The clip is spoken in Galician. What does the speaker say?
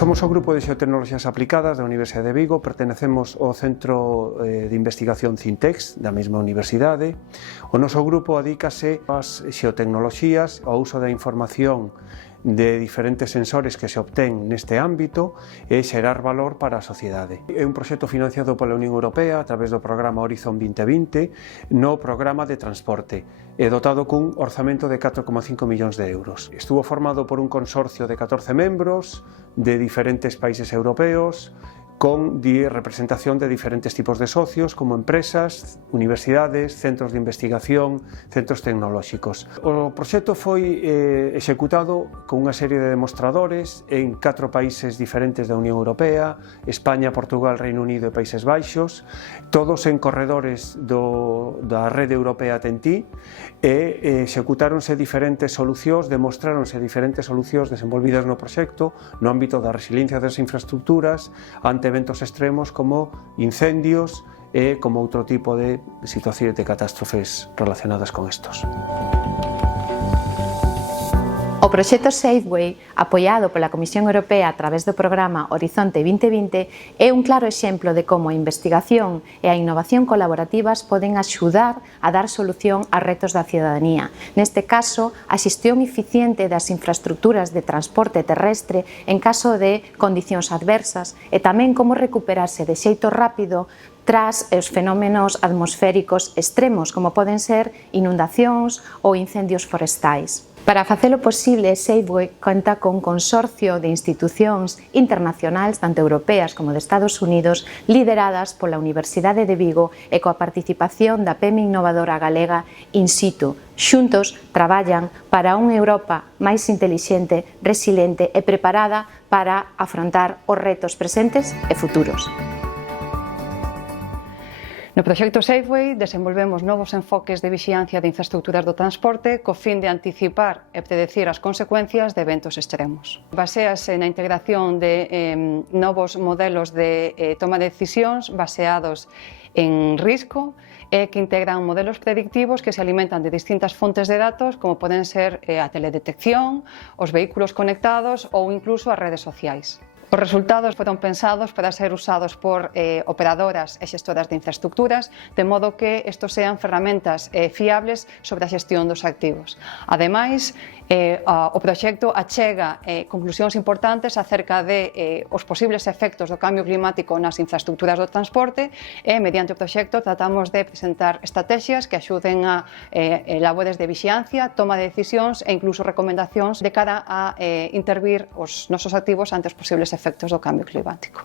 Somos o Grupo de Xeotecnoloxías Aplicadas da Universidade de Vigo, pertenecemos ao Centro de Investigación Cintex da mesma universidade. O noso grupo adícase ás xeotecnoloxías, ao uso da información de diferentes sensores que se obtén neste ámbito e xerar valor para a sociedade. É un proxecto financiado pola Unión Europea a través do programa Horizon 2020 no programa de transporte e dotado cun orzamento de 4,5 millóns de euros. Estuvo formado por un consorcio de 14 membros de diferentes países europeos con representación de diferentes tipos de socios como empresas, universidades, centros de investigación, centros tecnolóxicos. O proxecto foi executado con unha serie de demostradores en 4 países diferentes da Unión Europea, España, Portugal, Reino Unido e Países Baixos, todos en corredores da rede europea TEN-T, e executáronse diferentes solucións, demostráronse diferentes solucións desenvolvidas no proxecto no ámbito da resiliencia das infraestructuras ante eventos extremos como incendios e como outro tipo de situacións de catástrofes relacionadas con estos. O proxecto Safeway, apoiado pola Comisión Europea a través do programa Horizonte 2020, é un claro exemplo de como a investigación e a innovación colaborativas poden axudar a dar solución a retos da cidadanía. Neste caso, a xestión eficiente das infraestructuras de transporte terrestre en caso de condicións adversas e tamén como recuperarse de xeito rápido tras os fenómenos atmosféricos extremos, como poden ser inundacións ou incendios forestais. Para facelo posible, Safeway conta con un consorcio de institucións internacionais, tanto europeas como de Estados Unidos, lideradas pola Universidade de Vigo e coa participación da PEME innovadora galega In Situ. Xuntos traballan para unha Europa máis intelixente, resiliente e preparada para afrontar os retos presentes e futuros. No proxecto Safeway desenvolvemos novos enfoques de vixiancia de infraestructuras do transporte co fin de anticipar e predecir as consecuencias de eventos extremos. Baséase na integración de novos modelos de toma de decisións baseados en risco e que integran modelos predictivos que se alimentan de distintas fontes de datos como poden ser a teledetección, os vehículos conectados ou incluso as redes sociais. Os resultados foron pensados para ser usados por operadoras e xestoras de infraestructuras, de modo que estos sean ferramentas fiables sobre a xestión dos activos. Ademais, o proxecto achega conclusións importantes acerca de os posibles efectos do cambio climático nas infraestructuras do transporte e, mediante o proxecto, tratamos de presentar estrategias que axuden a labores de vixiancia, toma de decisións e incluso recomendacións de cara a intervir os nosos activos ante os posibles efectos do cambio climático.